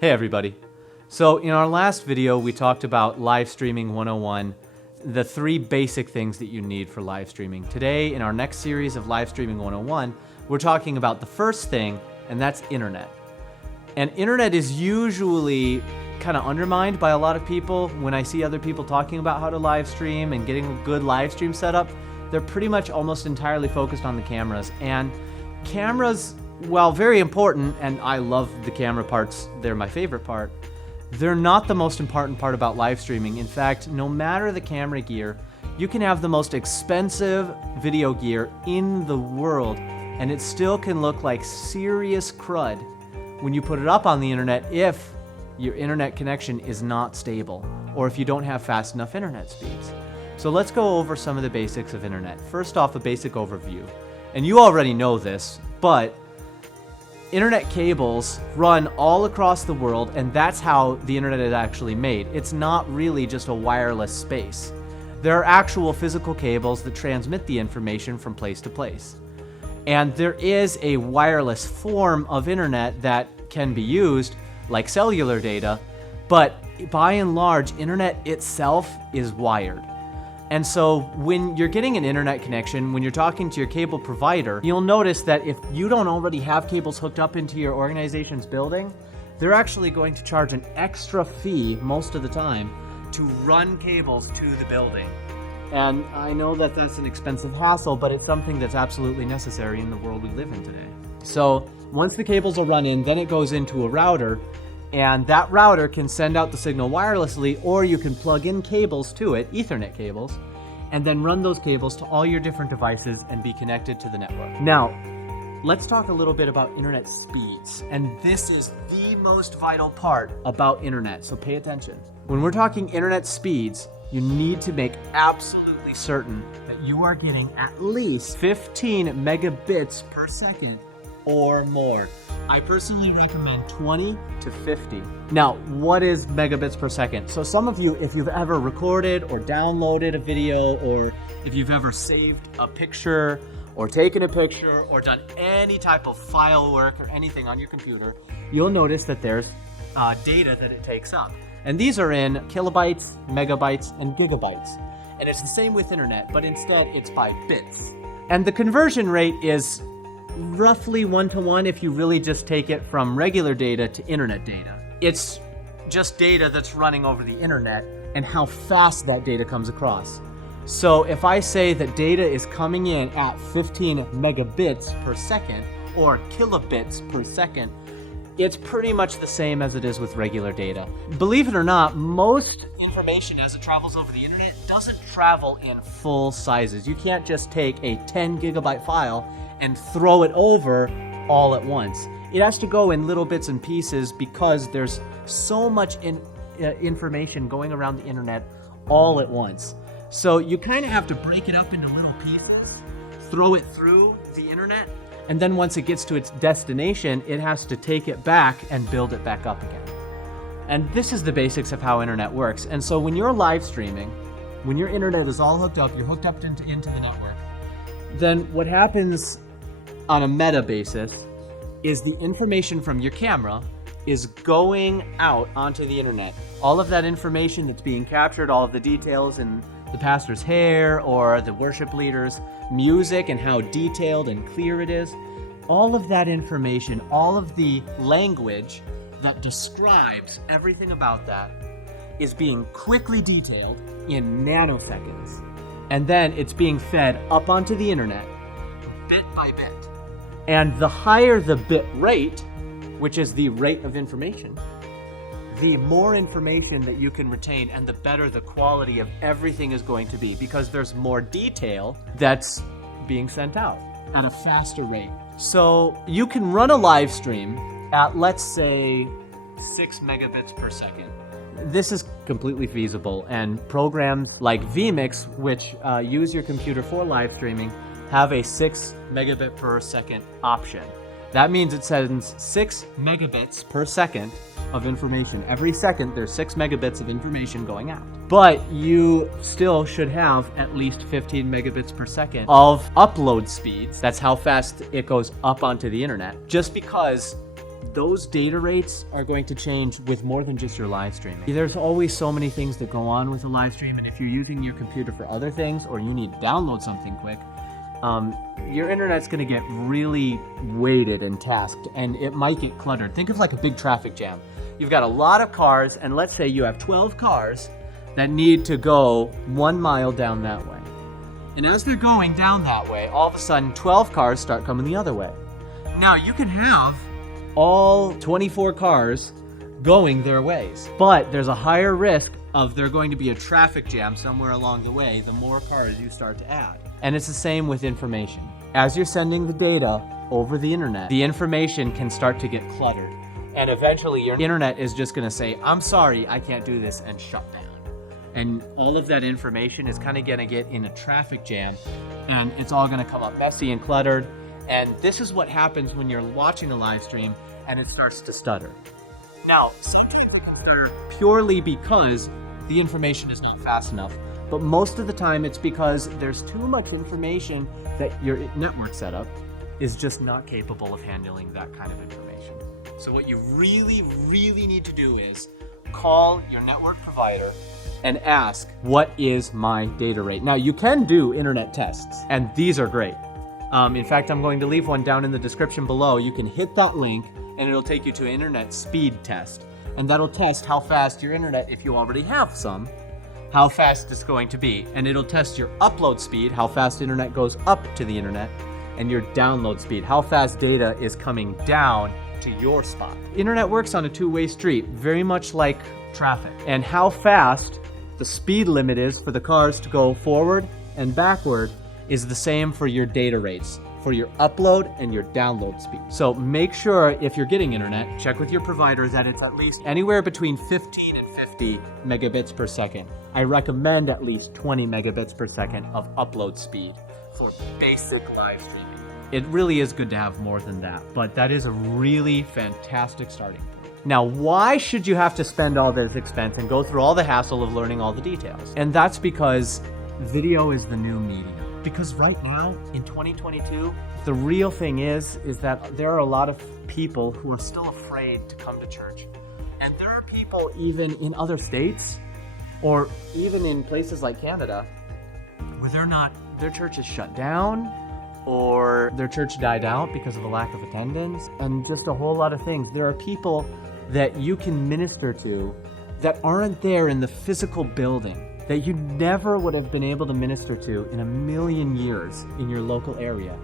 Hey everybody. So in our last video, we talked about live streaming 101, the 3 basic things that you need for live streaming. Today, in our next series of live streaming 101, we're talking about the first thing, and that's internet. And internet is usually kind of undermined by a lot of people. When I see other people talking about how to live stream and getting a good live stream setup, they're pretty much almost entirely focused on the cameras. And cameras, while very important, and I love the camera parts, they're my favorite part, they're not the most important part about live streaming. In fact, no matter the camera gear, you can have the most expensive video gear in the world, and it still can look like serious crud when you put it up on the internet if your internet connection is not stable, or if you don't have fast enough internet speeds. So let's go over some of the basics of internet. First off, a basic overview. And you already know this, but internet cables run all across the world, and that's how the internet is actually made. It's not really just a wireless space. There are actual physical cables that transmit the information from place to place. And there is a wireless form of internet that can be used, like cellular data, but by and large, internet itself is wired. And so when you're getting an internet connection, when you're talking to your cable provider, you'll notice that if you don't already have cables hooked up into your organization's building, they're actually going to charge an extra fee most of the time to run cables to the building. And I know that that's an expensive hassle, but it's something that's absolutely necessary in the world we live in today. So once the cables are run in, then it goes into a router, and that router can send out the signal wirelessly, or you can plug in cables to it, Ethernet cables, and then run those cables to all your different devices and be connected to the network. Now, let's talk a little bit about internet speeds. And this is the most vital part about internet, so pay attention. When we're talking internet speeds, you need to make absolutely certain that you are getting at least 15 megabits per second or more. I personally recommend 20 to 50. Now, what is megabits per second? So some of you, if you've ever recorded or downloaded a video, or if you've ever saved a picture or taken a picture or done any type of file work or anything on your computer, you'll notice that there's data that it takes up. And these are in kilobytes, megabytes, and gigabytes. And it's the same with internet, but instead it's by bits. And the conversion rate is roughly 1-to-1 if you really just take it from regular data to internet data. It's just data that's running over the internet and how fast that data comes across. So if I say that data is coming in at 15 megabits per second or kilobits per second, it's pretty much the same as it is with regular data. Believe it or not, most information as it travels over the internet doesn't travel in full sizes. You can't just take a 10 gigabyte file and throw it over all at once. It has to go in little bits and pieces because there's so much information going around the internet all at once. So you kind of have to break it up into little pieces, throw it through the internet, and then once it gets to its destination, it has to take it back and build it back up again. And this is the basics of how internet works. And so when you're live streaming, when your internet is all hooked up, you're hooked up into the network, then what happens on a meta basis is the information from your camera is going out onto the internet. All of that information that's being captured, all of the details in the pastor's hair or the worship leader's music and how detailed and clear it is, all of that information, all of the language that describes everything about that is being quickly detailed in nanoseconds. And then it's being fed up onto the internet bit by bit. And the higher the bit rate, which is the rate of information, the more information that you can retain and the better the quality of everything is going to be, because there's more detail that's being sent out at a faster rate. So you can run a live stream at, let's say, 6 megabits per second. This is completely feasible, and programs like vMix, which use your computer for live streaming, have a 6 megabit per second option. That means it sends 6 megabits per second of information. Every second, there's 6 megabits of information going out. But you still should have at least 15 megabits per second of upload speeds. That's how fast it goes up onto the internet. Just because those data rates are going to change with more than just your live streaming. There's always so many things that go on with a live stream, and if you're using your computer for other things or you need to download something quick, your internet's going to get really weighted and tasked, and it might get cluttered. Think of like a big traffic jam. You've got a lot of cars, and let's say you have 12 cars that need to go 1 mile down that way. And as they're going down that way, all of a sudden 12 cars start coming the other way. Now you can have all 24 cars going their ways, but there's a higher risk of there going to be a traffic jam somewhere along the way the more cars you start to add. And it's the same with information. As you're sending the data over the internet, the information can start to get cluttered. And eventually your internet is just gonna say, I'm sorry, I can't do this, and shut down. And all of that information is kind of gonna get in a traffic jam, and it's all gonna come up messy and cluttered. And this is what happens when you're watching a live stream and it starts to stutter. Now, some people stutter purely because the information is not fast enough, but most of the time it's because there's too much information that your network setup is just not capable of handling that kind of information. So what you really, really need to do is call your network provider and ask, what is my data rate? Now, you can do internet tests, and these are great. In fact, I'm going to leave one down in the description below. You can hit that link and it'll take you to an internet speed test. And that'll test how fast your internet, if you already have some, how fast it's going to be. And it'll test your upload speed, how fast internet goes up to the internet, and your download speed, how fast data is coming down to your spot. Internet works on a two-way street, very much like traffic. And how fast the speed limit is for the cars to go forward and backward is the same for your data rates, for your upload and your download speed. So make sure if you're getting internet, check with your provider that it's at least anywhere between 15 and 50 megabits per second. I recommend at least 20 megabits per second of upload speed for basic live streaming. It really is good to have more than that, but that is a really fantastic starting point. Now, why should you have to spend all this expense and go through all the hassle of learning all the details? And that's because video is the new medium. Because right now, in 2022, the real thing is that there are a lot of people who are still afraid to come to church. And there are people even in other states, or even in places like Canada, where their church is shut down, or their church died out because of a lack of attendance, and just a whole lot of things. There are people that you can minister to that aren't there in the physical building, that you never would have been able to minister to in a million years in your local area.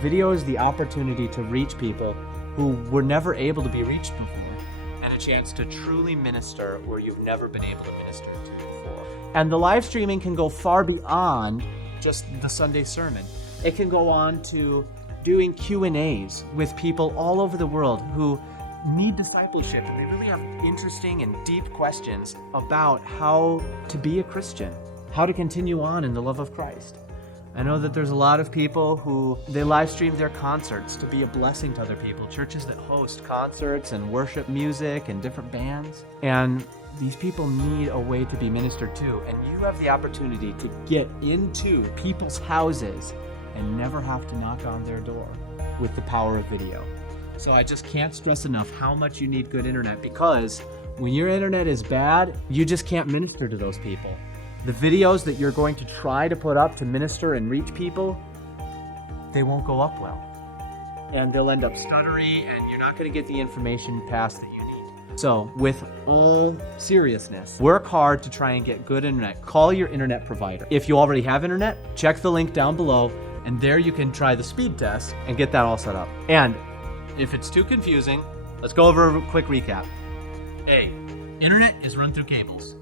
Video is the opportunity to reach people who were never able to be reached before, and a chance to truly minister where you've never been able to minister to before. And the live streaming can go far beyond just the Sunday sermon. It can go on to doing Q&As with people all over the world who need discipleship, and they really have interesting and deep questions about how to be a Christian, how to continue on in the love of Christ. I know that there's a lot of people who they live stream their concerts to be a blessing to other people, churches that host concerts and worship music and different bands, and these people need a way to be ministered to, and you have the opportunity to get into people's houses and never have to knock on their door with the power of video. So I just can't stress enough how much you need good internet, because when your internet is bad, you just can't minister to those people. The videos that you're going to try to put up to minister and reach people, they won't go up well. And they'll end up stuttery, and you're not going to get the information passed that you need. So with all seriousness, work hard to try and get good internet. Call your internet provider. If you already have internet, check the link down below, and there you can try the speed test and get that all set up. And if it's too confusing, let's go over a quick recap. A, internet is run through cables.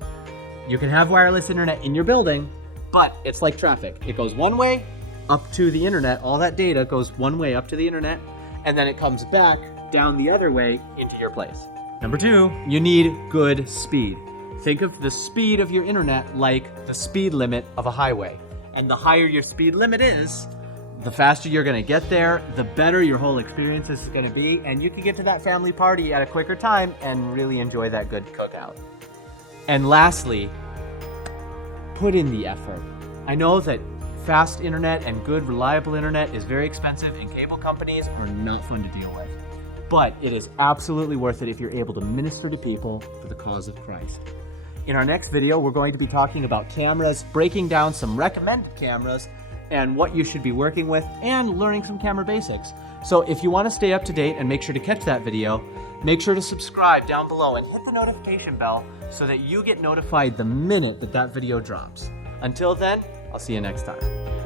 You can have wireless internet in your building, but it's like traffic. It goes one way up to the internet. All that data goes one way up to the internet, and then it comes back down the other way into your place. Number two, you need good speed. Think of the speed of your internet like the speed limit of a highway. And the higher your speed limit is, the faster you're going to get there, the better your whole experience is going to be, and you can get to that family party at a quicker time and really enjoy that good cookout. And lastly, put in the effort. I know that fast internet and good reliable internet is very expensive, and cable companies are not fun to deal with. but it is absolutely worth it if you're able to minister to people for the cause of Christ. In our next video, we're going to be talking about cameras, breaking down some recommended cameras, and what you should be working with, and learning some camera basics. So if you want to stay up to date and make sure to catch that video, make sure to subscribe down below and hit the notification bell so that you get notified the minute that video drops. Until then, I'll see you next time.